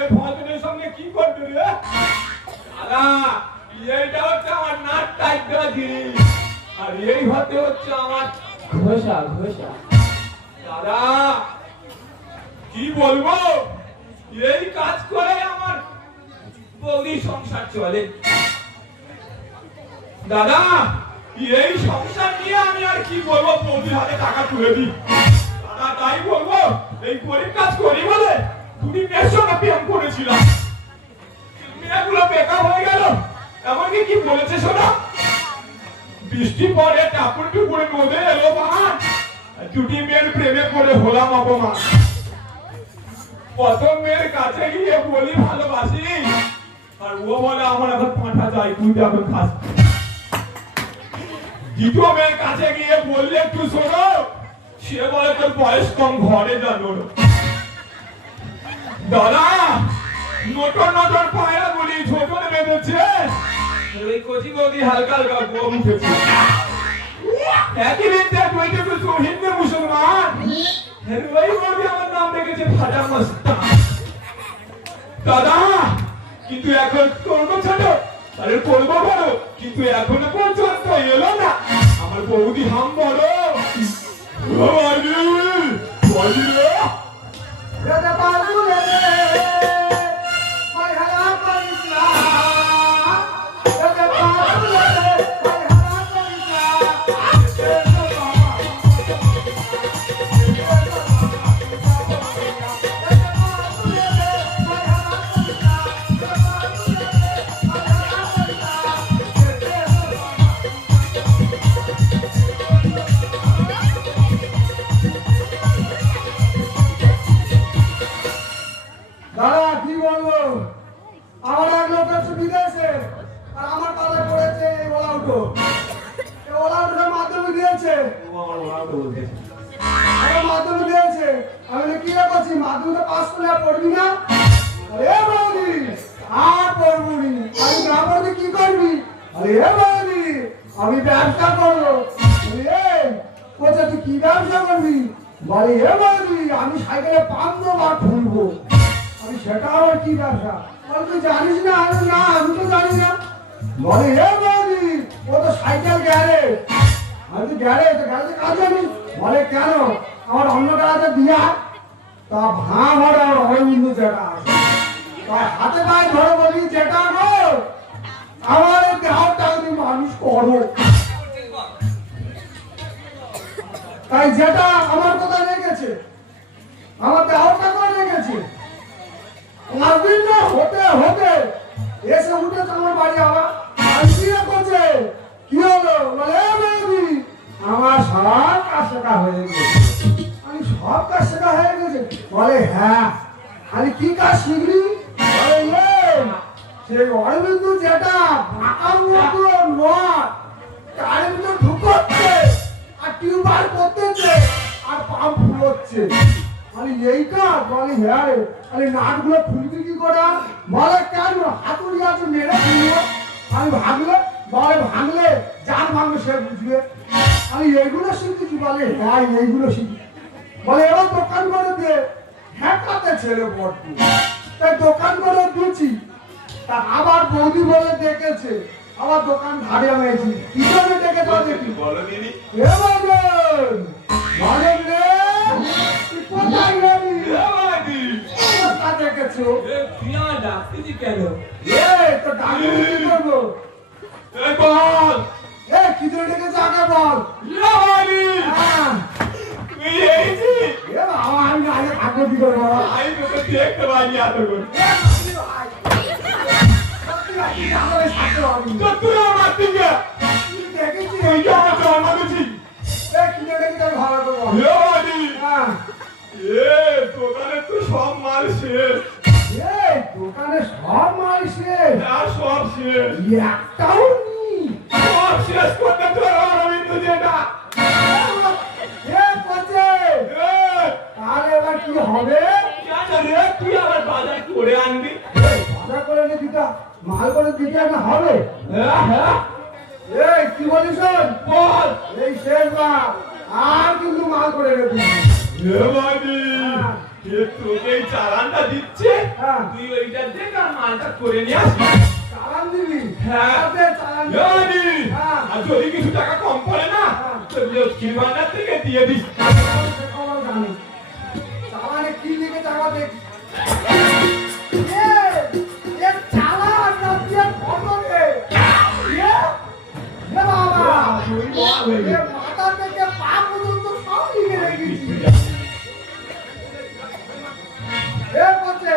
এ ভজনের সঙ্গে কি করবে রে? দাদা এইটা হচ্ছে আমার নাট টাইট করা জিনিস, আর এই হাতে হচ্ছে আমার ঘোষা ঘোষা। দাদা কি বলবো, এই কাজ করে আমার বৌদি সংসার চলে। দাদা এই সংসার নিয়ে আমি আর কি বলবো, বৌদির হাতে টাকা তুলে দিই। দাদা তাই বলবো, এই গরিব কাজ করি বলে দুটি মেয়ের সঙ্গে প্রেম করেছিলাম, মেয়েগুলো বেকার হয়ে গেল। এমনকি কি বলেছে শোনা, বৃষ্টি পরে টাপুর টুপুরে নদে এলো বান, দুটি মেয়ের প্রেমে পড়ে হলাম অপমান। প্রথম মেয়ের কাছে গিয়ে বলি ভালোবাসি, আর ও বলে আমার এখন পাঁঠা চাই, তুই এখন খাস। দ্বিতীয় মেয়ের কাছে গিয়ে বললে একটু শোনো, সে বলে তোর বয়স কম, ঘরে জানো। দাদা নটর নটর পায়রা বলি ছোটর বেঁধেছে, ওই কচি বৌদি হালকা হালকা গম উঠেছে। একই দিনটা তুই হিন্দু মুসলমান, ওই বৌদি আমার নাম রেখেছে ফাটা মস্তান। দাদা কিন্তু এখন করবো ছোট, আরে করবো বড়, কিন্তু এখনো পর্যন্ত এলো না আমার বৌদি হাম বড়। আমি ব্যবসা করবো। তুই কি ব্যবসা করবি? বলে হে বৌদি আমি সাইকেলে পাম্পো বা খুলবো। আমি সেটা আমার কি ব্যবসা? বলে তুই জানিস না? না আমি তো জানি না। বলে হে বৌদি ও তো সাইকেল গ্যারেজ। আমি তো গ্যারেজে কাজ জানি। বলে কেন? আমার অন্য গাড়িতে দিয়া তা ভাঁ ভরে আমার অরবিন্দু যেটা আছে হাতে পায়ে ধরে বলি যেটা গো আমার এই দেহটা যদি মানুষ করো, তাই যেটা আমার কথা রেখেছে আমার দেহটা করে রেখেছে। একদিন না হতে হতে এসে উঠেছে আমার বাড়ি, আবার করছে কি হলো? বলে বৌদি আমার সব কাজ শেখা হয়ে গেছে। আমি সব কাজ শেখা হয়ে গেছে? বলে হ্যাঁ। আমি কি কাজ শিখলি? বলে সেই অরবিন্দু যেটা ফাঁকার মতো নয় তার ভিতর ঢুকছে আর টিউবার করতেছে আর পাম্প ফুলচ্ছে। আমি এইটা? বলে হ্যাঁ রে। আমি নাটগুলো খুলবি কি করে? বলে কেন হাতুড়ি আছে মেরে খুলবো। আমি ভাঙলে? বলে ভাঙলে যার ভাঙবে সে বুঝবে। আমি এইগুলো শিখেছি? বলে হ্যাঁ এইগুলো শিখি। বলে এবার দোকান করে দিয়ে হ্যাঁ কাতে ছেলে পড়তো, তাই দোকান করে দিয়েছি। তা আবার বৌদি বলে ডেকেছে, আবার দোকান ধারে হয়েছি। কি করে ডেকেছে দেখি? বলো দিদি। এ বাজন বাজন রে তুই কোথায় গেলি? কোথা ডেকেছো? তুই আমার ডাকতেছি কেন? তো ডাকি কি করবো? বল কি করে ডেকেছে আগে বল। তুই এইছি আমি আগে থাকবো কি করবো? আমি তোকে দেখতে পাইনি এত করে। তুই আমার দিকে দেখেছি এইটা আমার জন্ম দিচ্ছি। কি ডেকেছি আমি ভালো করবো। দোকানে তো সব মাল শেষ। দোকানে সব মাল শেষ? সব শেষ, একটাও নেই। সব শেষ করতে তোর অরবিন্দু যেটা। তাহলে এবার কি হবে? তুই আবার বাজার করে আনবি? বাজার করে দিতে মাল করে দিতে না হবে? কি বলিস? বল এই শেষ বার আর কিন্তু মাল করে রেখে এ তোকে এই চালানটা দিচ্ছে হ্যাঁ। তুই ওইটা দেখ আর মালটা করে নিয়ে আসবি চালান দিবি হ্যাঁ দে, চালান দিবি। জানি হ্যাঁ। আর যদি কিছু টাকা কম পড়ে না হ্যাঁ। তো লক্ষ্মীর ভান্ডার থেকে দিয়ে দিস সে খবর জানি। চালানে কি লিখে টাকা দেখ চালান না দিয়ে ফটো রে বাবা এ মাথা থেকে পা পর্যন্ত সব লিখে রেখেছি এ পচে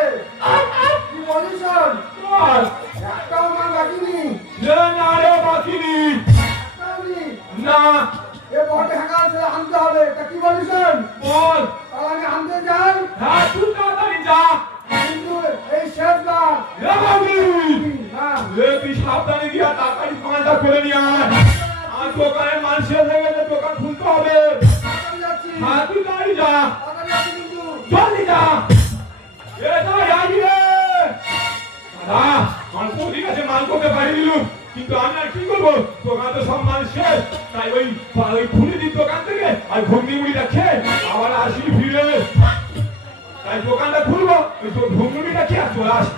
কি বলিস শোন? বল একটাও মাল বাকি নেই না রে বাকিনি একটাও নেই না এ বটে হাঁকা আছে আনতে হবে তা কি বলিস শোন? বল তাহলে আমি আনতে যাই হ্যাঁ তুই তাড়াতাড়ি যা কিন্তু এই শেষবার এ বাবু হ্যাঁ এ তুই সাবধানে গিয়া তাড়াতাড়ি মালটা করে নিয়ে আয় আর দোকানের মাল শেষ হয়ে গেলে দোকান খুলতে হবে তাড়াতাড়ি যাচ্ছি হ্যাঁ তুই তাড়াতাড়ি যা তাড়াতাড়ি যাচ্ছি কিন্তু জলদি যা এ তাই আগে দাদা আমার বৌদির কাছে মাল করতে পারি দিলুম কিন্তু আমি আর কি করবো দোকান তো সব মাল শেষ তাই ওই খুলে দিই দোকান থেকে আর ঘুগনি মুড়িটা খেয়ে আবার আসি ফিরে তাই দোকানটা খুলবো ওই তো ঘুগনিটা খেয়ে আর চলে আসি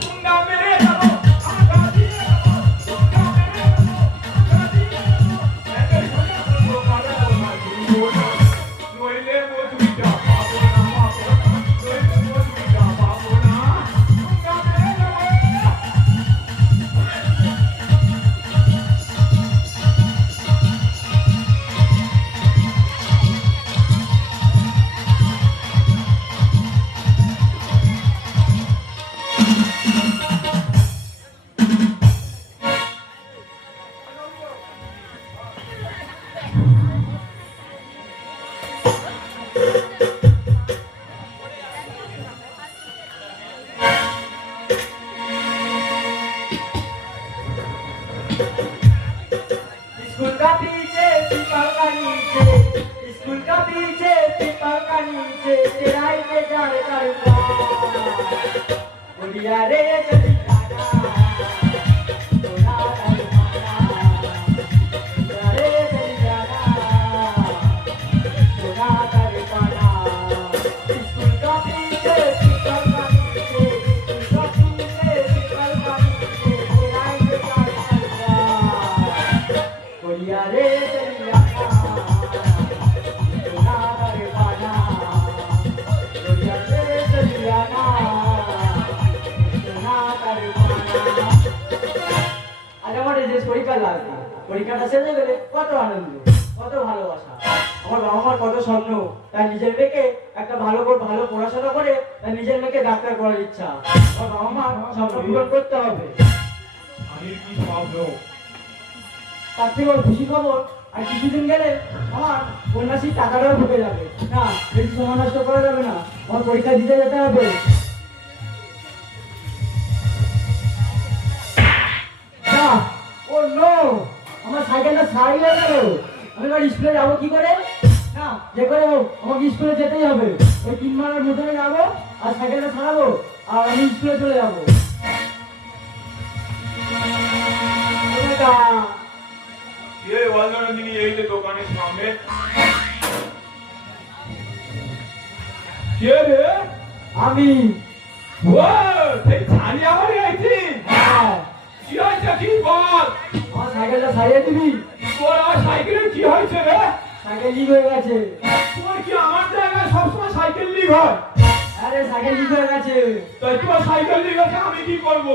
গুন্ডা মেরে যাবো আটা দিয়ে যাবো গুন্ডা মেরে যাবো আটা দিয়ে যাবো একাই সঙ্গে করবো কাজে আমার গুন্ডা নইলে মজুরিটা পাবো না নইলে মজুরিটা পাবো না গুন্ডা মেরে যাবো स्कूल का पीछे पीपल का नीचे स्कूल का पीछे पीपल का नीचे तेरा इंतजार करूंगा बोलिया रे चली जाना थोड़ा रुकना बोलिया रे चली जाना थोड़ा रुकना स्कूल का पीछे पीपल का नीचे स्कूल का पीछे पीपल का नीचे तेरा इंतजार करूंगा बोलिया रे चलिया ना रे पाना बोलिया रे चलिया ना रे पाना আজ আমার এই যে পরীক্ষা লাগবে পরীক্ষাটা শেষ হয়ে গেলে কত আনন্দ কত ভালোবাসা আমার বাবা মার কত স্বপ্ন তার নিজের মেয়েকে একটা ভালো পড়াশোনা করে তার নিজের মেয়েকে ডাক্তার করার ইচ্ছা আমার বাবা মার স্বপ্ন পূরণ করতে হবে আমি কি স্বপ্ন তার থেকে ওর খুশি খবর আর কিছুদিন গেলে আমার কন্যাশ্রীর টাকাটাও ঢুকে যাবে না বেশি সময় নষ্ট করা যাবে না আমার পরীক্ষা দিতে যেতে হবে না ও নো আমার সাইকেলটা ছাড়িয়ে গেল আমি এবার স্কুলে যাবো কি করে না যে করে হোক আমাকে স্কুলে যেতেই হবে ওই 3 মাসের মধ্যে যাবো আর সাইকেলটা ছাড়াবো আর আমি স্কুলে চলে যাবো কে বললেন তিনি এই যে দোকানের সামনে কে রে আমি ও সেই ছাড়ি আমার আইছি হ্যাঁ কি হয়েছে কি বল আমার সাইকেলটা ছাড়িয়ে দিবি তোর আর সাইকেলের কি হয়েছে রে সাইকেল লিক হয়ে গেছে তোর কি আমার জায়গায় সবসময় সাইকেল লিক হয় আরে সাইকেল লিক হয়ে গেছে তাই তোর সাইকেল লিক আছে আমি কি করবো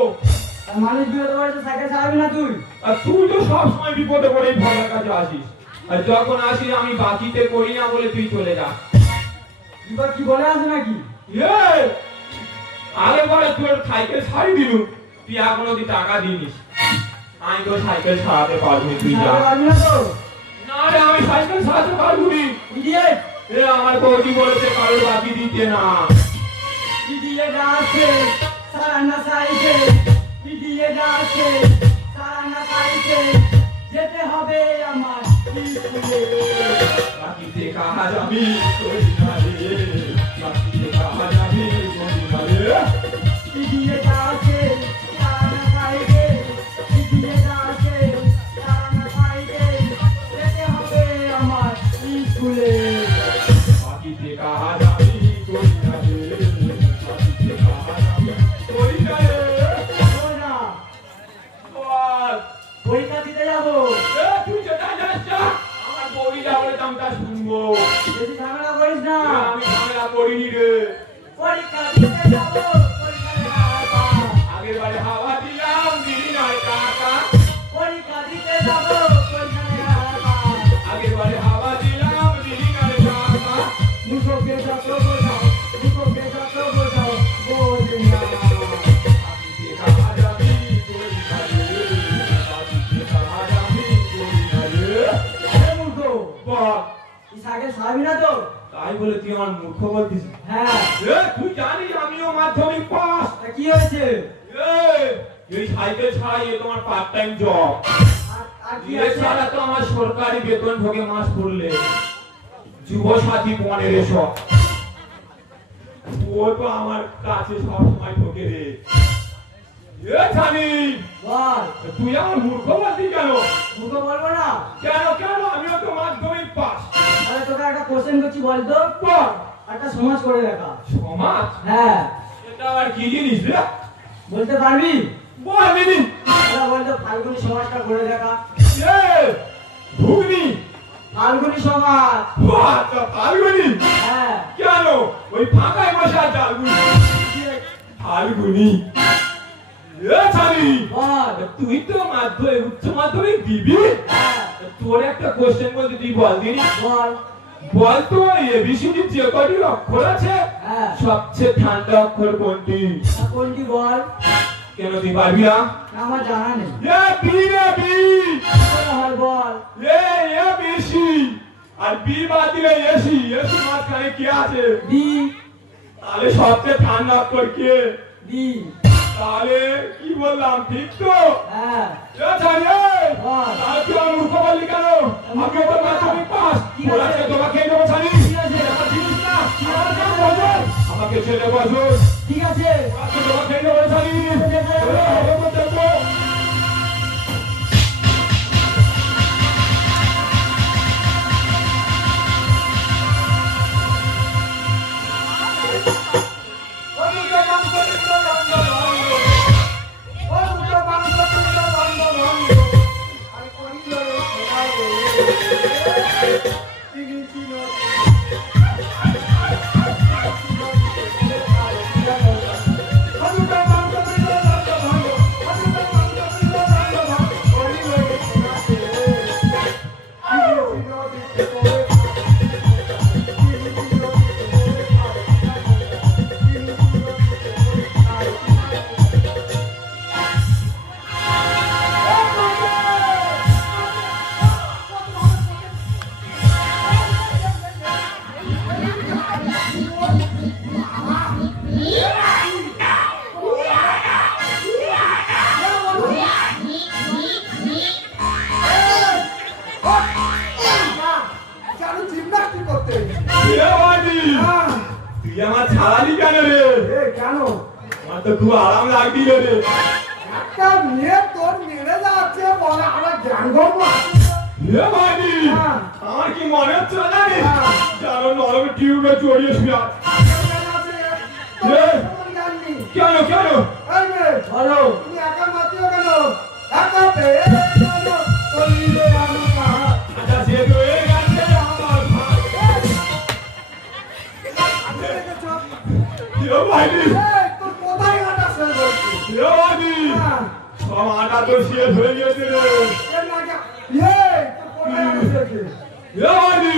আর মানুষ বিরত করেছে সাইকেল চালাবি না তুই আর তুই তো সবসময় বিপদে পড়েই ভয়ের কাছে আসিস আর যখন আসিস আমি বাকিতে করি না বলে তুই চলে যা বিপদ কি বলে আছে নাকি আগে পরে তোর সাইকেল ছাড়ি দিলু তুই এখনো তুই টাকা দিনিস আমি তো সাইকেল ছাড়াতে পারবো তুই যা চালাতে পারবি না তো না রে আমি সাইকেল ছাড়াতে পারবো নি ইডিয়েট এ আমার বৌদি বলেছে কারোর বাকি দিতে না ইডিয়েট আছে সারানা সাইকেল ইডিয়েট আছে সারানা সাইকেল যেতে হবে আমার স্কুলে বাকিতে কাজ আমি করি না রে বাকিতে কাজ আমি করি না রে ইডিয়েট আছে সারানা সাইকেল ইডিয়েট আছে সারানা সাইকেল যেতে হবে আমার স্কুলে বাকিতে তৈরি রে। পরীক্ষা দিতে যাবো পরীক্ষায় হারবা। আগের বারে হাওয়া দিলাম দিলি নয় কাকা। পরীক্ষা দিতে যাবো পরীক্ষায় হারবা। আগের বারে হাওয়া দিলাম দিলি নয় কাকা। মুখকে যত বোঝাও মুখকে যত বোঝাও বোঝে না। আপিতে কাহা যাবি পরীক্ষা রে। আপিতে কাহা যাবি পরীক্ষা রে। আরে মূর্খ, বল। এই সাইকেল চালাবি না তো? তাই বলে তুই আমার মূর্খ বলতিস? হ্যাঁ। এ, তুই জানিস আমিও মাধ্যমিক পাস। তা কি হয়েছে? এই সাইকেল ছাড়াই এ তোমার পার্ট টাইম জব। আর কি এ আছে? ছাড়া তো আমার সরকারি বেতন ঢোকে মাস পড়লে। যুব সাথী 1500। ও তো আমার কাছে সবসময় ঢোকে রে। এ জানি বল। তুই আমার মূর্খ বলতি কেন? মূর্খ বলবো না? কেন কেন আমিও তো মাধ্যমিক পাস। তাহলে তোকে একটা কোশ্চেন করছি, বলতো। বল। একটা সমাজ করে দেখা। সমাজ? হ্যাঁ। এটা আবার কি জিনিস রে? বলতে পারবি? বল দিদি। তাহলে বলতো ফাল্গুনি সমাজটা করে দেখা। এ ঘুগনি। ফাল্গুনি সমাজ। আচ্ছা ফাল্গুনি। হ্যাঁ। কেন ওই ফাঁকায় বসে আছে ফাল্গুনি? এ জানি বল। তুই তো মাধ্যমিক উচ্চ মাধ্যমিক দিবি। হ্যাঁ। তোর একটা কোশ্চেন বলতে তুই বল দিনি। বল। বল তো এবিসিডি যে কটি অক্ষর আছে হ্যাঁ। সবচেয়ে ঠান্ডা অক্ষর কোনটি? তা কোনটি বল? কেন তুই পারবি না? না, আমার জানা নেই। এ বি রে বি। বলে হয় বল। এ বেশি আর বি বাদ দিলে এসি। এসি মাঝখানে কি আছে? বি। তাহলে সবচেয়ে ঠান্ডা অক্ষর কে? বি। তাহলে কি বললাম ঠিক তো? হ্যাঁ। এ জানি বল। তাহলে তুই আমার মূর্খ বললি কেন? আমি তো মাধ্যমিক পাস। ঠিক আছে। ওরা যে তোমাকে এই দেবো জানি। ঠিক আছে। আমার জিনিস না। আমার কাছে বসো। আমাকে ছেড়ে বসো। ঠিক আছে। ওরা যে তোমাকে এই দেবো জানি। ওরা হবে তো দেখবো। জিমনাস্টিক করতে। এ বাড়ি। তুই আমার ছাড়ালি কেন রে? কেন? আমার তো খুব আরাম লাগছিল রে। একটা মেয়ে তোর মেরে যাচ্ছে বলে আমার জ্ঞান গর্ব। এ বাড়ি। হ্যাঁ। আমার কি মনে হচ্ছে না জানিস? হ্যাঁ। যেন নরম টিউবে জড়িয়ে শুয়ে আছে। কেন কেন? বলো। তুমি একা মাতিও কেন? একা পেয়ে কেন? চলিলে আমি কাহা? আচ্ছা সে তো এই গাছে আমার ভাই। আমি দেখেছো? এ বাড়ি। এই, তোর কোথায় আটা শেষ হয়েছে? এ বাড়ি। হ্যাঁ। সব আটা তো শেষ হয়ে গেছে রে। এর নাকি- তোর কোথায় আটা শেষ হয়েছে? এ বাড়ি।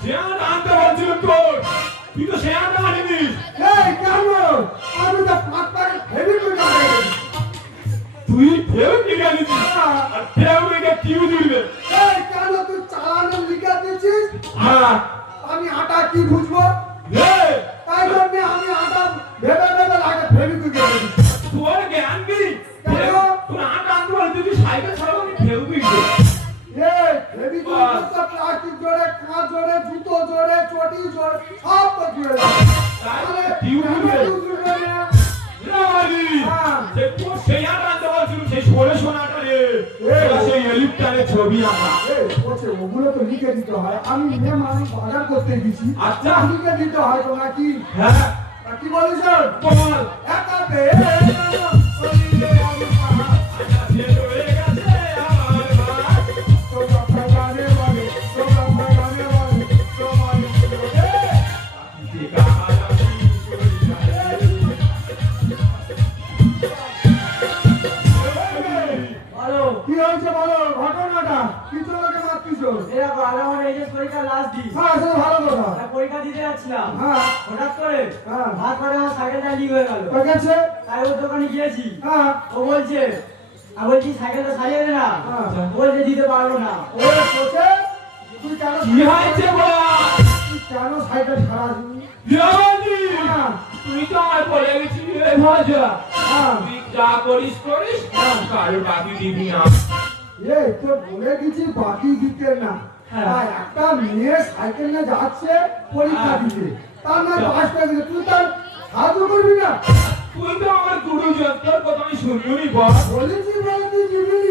সে আটা আনতে বলছিলাম তোর। তুই তো সে আটা আনিনিস। এই, কেন? আমি তো 5 টাকা হেভি করে খাবো। তুই ফেউ কিনে আনিস আর ফেউ রেখে টিউ জুড়বে। এই, কেন তুই চালানো লিখে দিয়েছিস? হ্যাঁ। আমি আটা কি বুঝবো? এ তাই জন্য আমি আটা ভেবে ভেবে লাগে ফেভিকুইক দিয়ে দিয়েছি। তোর জ্ঞান নেই। কেন? তোর আটা আনতে বলছিস তুই সাইকেল ছাড়াবো আমি ফেউ কিনবো। এই ফেভিকুইক তো প্লাস্টিক জোড়ে, কাঁচ জোড়ে, জুতো জোড়ে, চটি জোড়ে, সব তো জুড়ে যায়। তাহলে তাহলে টিউ জুড়বে। টিউ জুড়বে না? এ বাড়ি। হ্যাঁ। সে তোর সেই আটা আনতে বলছিলাম সেই ষোলো সোনাটা রে। এটা সেই এলিপ্টানের ছবি আঁকা। এই, বলছে, ওগুলো তো লিখে দিতে হয়। আমি মেয়ে মানুষ বাজার করতে গেছি। আচ্ছা। লিখে দিতে হয় তো নাকি? হ্যাঁ তা কি বলিস? বল। একা পেয়ে চলিলে আমি কাহা? আচ্ছা সে তো হয়ে গেছে আমার ভাই। তোমরা গানে বলে, তোমরা গানে বলে, তোমার ঠিক আছে। বলো কি হয়েছে বলো ঘটনাটা কিছু লোকে মারতিস এরা আজ আমার এইচএস পরীক্ষার লাস্ট দিন হ্যাঁ সেটা ভালো কথা তা পরীক্ষা দিতে যাচ্ছিলাম হ্যাঁ হঠাৎ করে হ্যাঁ হাত পরে আমার সাইকেলটা লিক হয়ে গেল ঠিক আছে তাই ওর দোকানে গিয়েছি হ্যাঁ ও বলছে আমি বলছি সাইকেলটা সারিয়ে দে না হ্যাঁ। ও বলছে দিতে পারবো না ওরে সোচে তুই কেন কি হয়েছে বল তুই কেন সাইকেল ছাড়াস বিয়াবাজি হ্যাঁ তুই তো আমার বলে গেছিলি রে ভাজা হ্যাঁ তুই যা করিস করিস কারো বাকি দিবি না এই তো বলে দিছি বাকি দিতে না হ্যাঁ। আর একটা মেয়ে সাইকেল নিয়ে যাচ্ছে পরীক্ষা হ্যাঁ। দিতে তার না পাস পেয়ে গেছে তুই তার সাহায্য করবি না তুই তো আমার গুরুজন তোর কথা আমি শুনবি বল বলেছি বলে তুই দিবি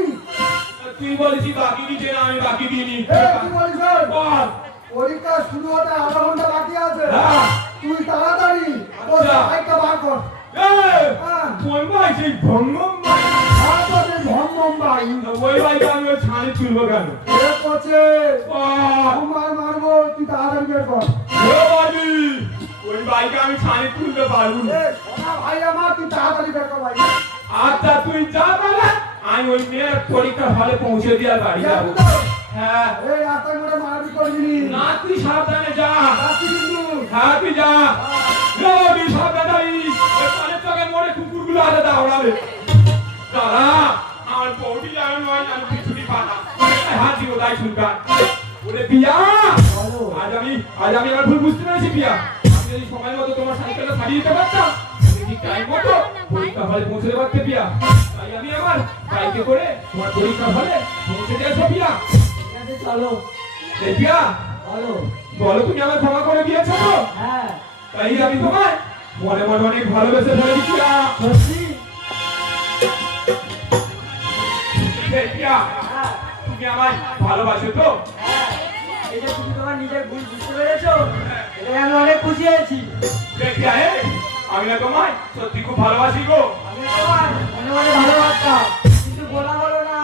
তুই বলেছি বাকি দিতে না আমি বাকি দিইনি কি বলিস শোন, বল পরীক্ষা শুরু হতে আধা ঘন্টা বাকি আছে হ্যাঁ। তুই তাড়াতাড়ি তোর আচ্ছা। সাইকেলটা বার কর এই হ্যাঁ কোন ভাই সেই ভঙ্গম ভাই আর তোদের ভম্বম ভাই ওই ভাইকে আমি ওই ছাড়ি তুলবো কেন এ করছে বল মার মারবো তুই তাড়াতাড়ি বের কর ও বাজি ওই ভাইকে আমি ছাড়ি তুলতে পারবো না এ সোনা ভাই আমার তুই তাড়াতাড়ি বের কর ভাই আচ্ছা তুই যা বলে আমি ওই মেয়ের পরীক্ষার হলে পৌঁছে দিয়ে বাড়ি যাবো হ্যাঁ এই রাস্তায় মোড়ে মারাবি করবি না তুই সাবধানে যা রাস্তি কিন্তু হ্যাঁ তুই যা তুই সাবধানে যাইস এখানে তোকে মোড়ে কুকুরগুলো আলাদা দাঁড়াবে দাঁড়া আমার বউটি জানো নয় জানো পিছুটি পাতা হাত দিও তাই শুনকার ওরে পিয়া বলো আজ আমি আমার ভুল বুঝতে পেরেছি পিয়া আমি যদি সময় মতো তোমার সাইকেলটা সারিয়ে দিতে পারতাম তুমি ঠিক টাইম মতো পরীক্ষা হলে পৌঁছে দিতে পারতে পিয়া তাই আমি আমার বাইকে করে তোমার পরীক্ষা হলে পৌঁছে দিয়েছো পিয়া ঠিক আছে চলো এই পিয়া বলো বলো তুমি আমার ক্ষমা করে দিয়েছো তো হ্যাঁ তাই আমি তোমায় মনে মনে অনেক ভালোবেসে ফেলেছি পিয়া সত্যি এই পিয়া হ্যাঁ তুমি আমায় ভালোবাসো তো হ্যাঁ এটা তুমি তোমার নিজের ভুল বুঝতে পেরেছো এটা আমি অনেক খুশি হয়েছি এই পিয়া আমি না তোমায় সত্যি খুব ভালোবাসি গো আমি তোমার মনে মনে ভালোবাসতাম কিন্তু বলা হলো না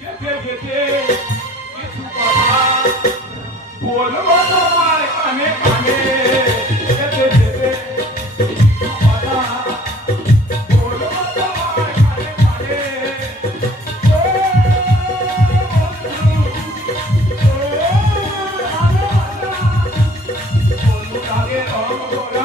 যেতে যেতে কিছু কথা বলবো তোমার কানে কানে যেতে যেতে কিছু কথা বলবো তোমার কানে কানে ও বন্ধু, ও ভালোবাসা বন্ধু তাদের রং গোলা